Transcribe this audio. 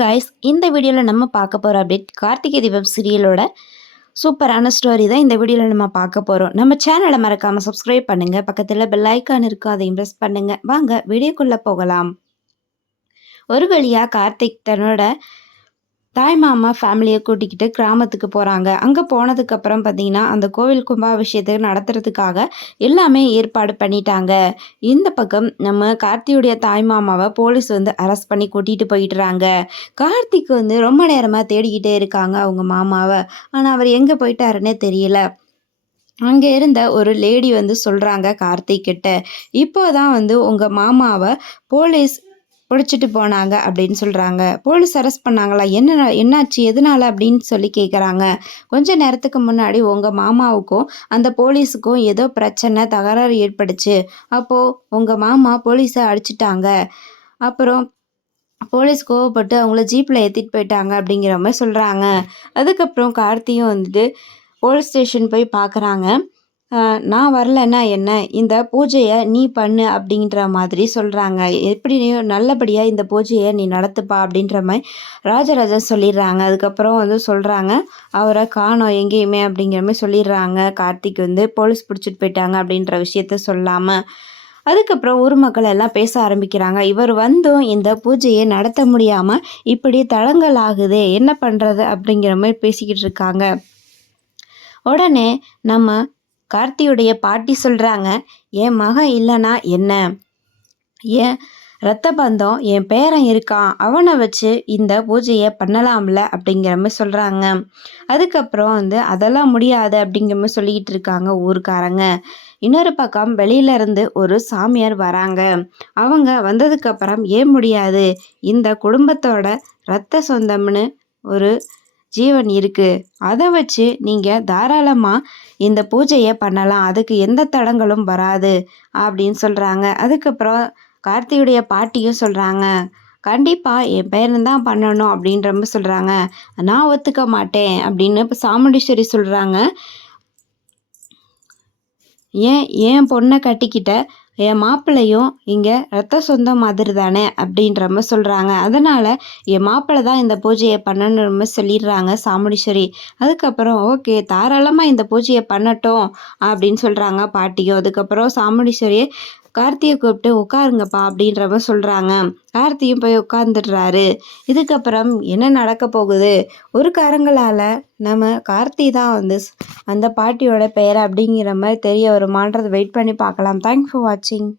Guys, இந்த வீடியோவில் நம்ம பார்க்க போகிற அப்டேட் கார்த்திகை தீபம் சீரியலோட சூப்பரான ஸ்டோரி தான் இந்த வீடியோவில் நம்ம பார்க்க போகிறோம். நம்ம சேனலை மறக்காமல் சப்ஸ்கிரைப் பண்ணுங்கள். பக்கத்தில் பெல் ஐக்கான் இருக்கும், அதையும் ப்ரெஸ் பண்ணுங்கள். வாங்க வீடியோக்குள்ளே போகலாம். ஒரு வழியாக கார்த்திக் தன்னோட தாய் மாமா ஃபேமிலியை கூட்டிக்கிட்டு கிராமத்துக்கு போகிறாங்க. அங்கே போனதுக்கப்புறம் பார்த்திங்கன்னா அந்த கோவில் கும்பாபிஷேகத்தை நடத்துறதுக்காக எல்லாமே ஏற்பாடு பண்ணிட்டாங்க. இந்த பக்கம் நம்ம கார்த்தியுடைய தாய் மாமாவை போலீஸ் அரெஸ்ட் பண்ணி கூட்டிகிட்டு போயிட்டுறாங்க. கார்த்திக் ரொம்ப நேரமாக தேடிக்கிட்டே இருக்காங்க அவங்க மாமாவை. ஆனால் அவர் எங்கே போயிட்டாருன்னே தெரியல. அங்கே இருந்த ஒரு லேடி சொல்கிறாங்க கார்த்திக் கிட்ட, இப்போ தான் உங்கள் மாமாவை போலீஸ் பிடிச்சிட்டு போனாங்க அப்படின்னு சொல்கிறாங்க. போலீஸ் அரெஸ்ட் பண்ணாங்களா? என்னாச்சு, எதனால அப்படின்னு சொல்லி கேட்குறாங்க. கொஞ்ச நேரத்துக்கு முன்னாடி உங்கள் மாமாவுக்கும் அந்த போலீஸுக்கும் ஏதோ பிரச்சனை, தகராறு ஏற்பட்டுச்சு. அப்போது உங்கள் மாமா போலீஸை அடிச்சிட்டாங்க. அப்புறம் போலீஸ் கோவப்பட்டு அவங்கள ஜீப்பில் ஏற்றிட்டு போயிட்டாங்க அப்படிங்கிற மாதிரி சொல்கிறாங்க. அதுக்கப்புறம் கார்த்தியும் போலீஸ் ஸ்டேஷன் போய் பார்க்குறாங்க. நான் வரலன்னா என்ன, இந்த பூஜையை நீ பண்ணு அப்படின்ற மாதிரி சொல்கிறாங்க. எப்படியோ நல்லபடியாக இந்த பூஜையை நீ நடத்துப்பா அப்படின்ற மாதிரி ராஜராஜன் சொல்லிடுறாங்க. அதுக்கப்புறம் சொல்கிறாங்க, அவரை காணோம் எங்கேயுமே அப்படிங்கிற மாதிரி சொல்லிடுறாங்க. கார்த்திக் போலீஸ் பிடிச்சிட்டு போயிட்டாங்க அப்படின்ற விஷயத்த சொல்லாமல். அதுக்கப்புறம் ஊர் மக்கள் எல்லாம் பேச ஆரம்பிக்கிறாங்க. இவர் இந்த பூஜையை நடத்த முடியாமல் இப்படி தடங்கல் ஆகுதே, என்ன பண்ணுறது அப்படிங்கிற மாதிரி பேசிக்கிட்டு இருக்காங்க. உடனே நம்ம கார்த்தியுடைய பாட்டி சொல்கிறாங்க, என் மகன் இல்லைனா என்ன, என் இரத்த பந்தம் என் பேரன் இருக்கான், அவனை வச்சு இந்த பூஜையை பண்ணலாம்ல அப்படிங்கிற மாதிரி சொல்கிறாங்க. அதுக்கப்புறம் அதெல்லாம் முடியாது அப்படிங்கிற மாதிரி சொல்லிக்கிட்டு இருக்காங்க ஊருக்காரங்க. இன்னொரு பக்கம் வெளியிலேருந்து ஒரு சாமியார் வராங்க. அவங்க வந்ததுக்கப்புறம் ஏன் முடியாது, இந்த குடும்பத்தோட இரத்த சொந்தம்னு ஒரு ஜீவன் இருக்குது, அதை வச்சு நீங்கள் தாராளமாக இந்த பூஜையை பண்ணலாம், அதுக்கு எந்த தடங்களும் வராது அப்படின்னு சொல்கிறாங்க. அதுக்கப்புறம் கார்த்தியுடைய பாட்டியும் சொல்கிறாங்க, கண்டிப்பாக என் பேரன் தான் பண்ணணும் அப்படின்ற மாதிரி சொல்கிறாங்க. நான் ஒத்துக்க மாட்டேன் அப்படின்னு இப்போ சாமுண்டீஸ்வரி சொல்கிறாங்க. ஏன் பொண்ணை கட்டிக்கிட்ட என் மாப்பிள்ளையும் இங்கே ரத்த சொந்தம் மாதிரி தானே அப்படின்ற மாதிரி சொல்கிறாங்க. அதனால் என் மாப்பிள்ளை தான் இந்த பூஜையை பண்ணணும்னு சொல்லிடுறாங்க சாமுண்டீஸ்வரி. அதுக்கப்புறம் ஓகே, தாராளமாக இந்த பூஜையை பண்ணட்டும் அப்படின்னு சொல்கிறாங்க பாட்டியும். அதுக்கப்புறம் சாமுண்டீஸ்வரியை கார்த்தியை கூப்பிட்டு உட்காருங்கப்பா அப்படின்ற மாதிரி சொல்கிறாங்க. கார்த்தியும் போய் உட்காந்துடுறாரு. இதுக்கப்புறம் என்ன நடக்க போகுது, ஒரு காரங்களால் நம்ம கார்த்தி தான் அந்த பாட்டியோட பெயர் அப்படிங்கிற மாதிரி தெரிய வருமானதை வெயிட் பண்ணி பார்க்கலாம். தேங்க்ஸ் ஃபார் வாட்சிங்.